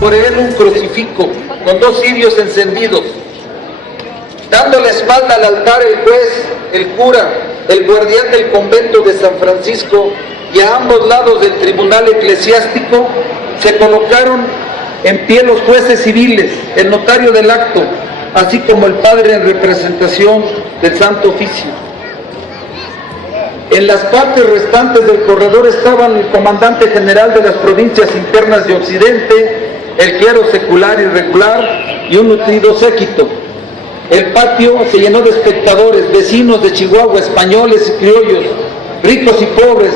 sobre él un crucifijo con 2 cirios encendidos. Dando la espalda al altar, el juez, el cura, el guardián del convento de San Francisco y a ambos lados del tribunal eclesiástico se colocaron en pie los jueces civiles, el notario del acto, así como el padre en representación del Santo Oficio. En las partes restantes del corredor estaban el comandante general de las provincias internas de Occidente, el clero secular y regular y un nutrido séquito. El patio se llenó de espectadores, vecinos de Chihuahua, españoles y criollos, ricos y pobres,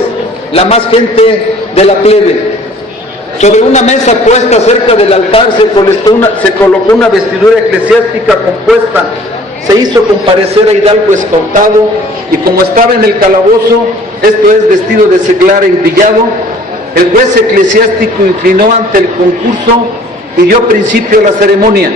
la más gente de la plebe. Sobre una mesa puesta cerca del altar se colocó una vestidura eclesiástica compuesta. Se hizo comparecer a hidalgo escoltado y como estaba en el calabozo, esto es, vestido de seglar y brillado, el juez eclesiástico inclinó ante el concurso y dio principio a la ceremonia.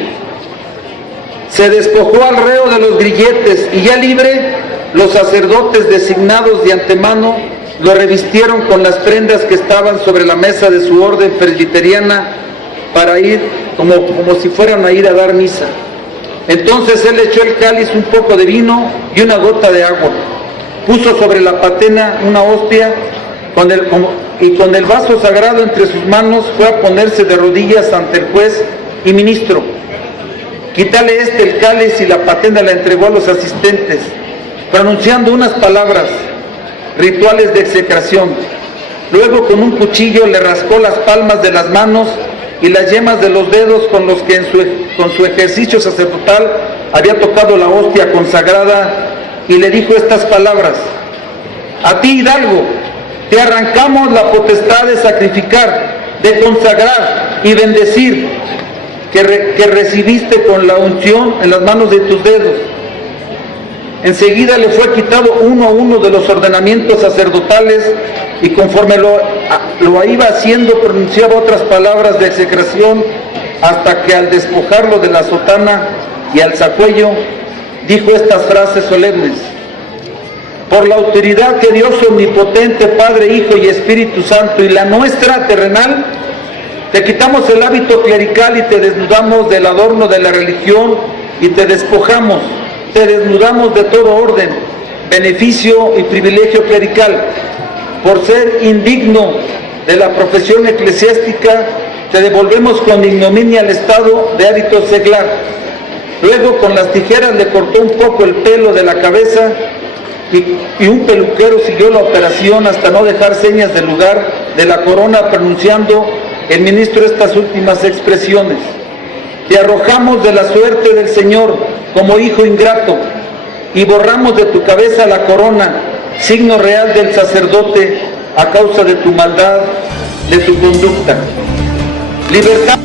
Se despojó al reo de los grilletes y ya libre, los sacerdotes designados de antemano lo revistieron con las prendas que estaban sobre la mesa de su orden presbiteriana para ir como si fueran a ir a dar misa. Entonces él echó el cáliz, un poco de vino y una gota de agua. Puso sobre la patena una hostia y con el vaso sagrado entre sus manos fue a ponerse de rodillas ante el juez y ministro. Quítale el cáliz y la patena la entregó a los asistentes, pronunciando unas palabras rituales de execración. Luego con un cuchillo le rascó las palmas de las manos y las yemas de los dedos con los que con su ejercicio sacerdotal había tocado la hostia consagrada y le dijo estas palabras: a ti, hidalgo, te arrancamos la potestad de sacrificar, de consagrar y bendecir que recibiste con la unción en las manos de tus dedos. Enseguida le fue quitado uno a uno de los ordenamientos sacerdotales y conforme lo iba haciendo pronunciaba otras palabras de execración hasta que al despojarlo de la sotana y al sacuello dijo estas frases solemnes: por la autoridad que Dios omnipotente, Padre, Hijo y Espíritu Santo y la nuestra terrenal, te quitamos el hábito clerical y te desnudamos del adorno de la religión y te despojamos, te desnudamos de todo orden, beneficio y privilegio clerical. Por ser indigno de la profesión eclesiástica, te devolvemos con ignominia al estado de hábito seglar. Luego con las tijeras le cortó un poco el pelo de la cabeza y un peluquero siguió la operación hasta no dejar señas del lugar de la corona, pronunciando el ministro estas últimas expresiones: te arrojamos de la suerte del Señor como hijo ingrato y borramos de tu cabeza la corona, signo real del sacerdote, a causa de tu maldad, de tu conducta. Libertad.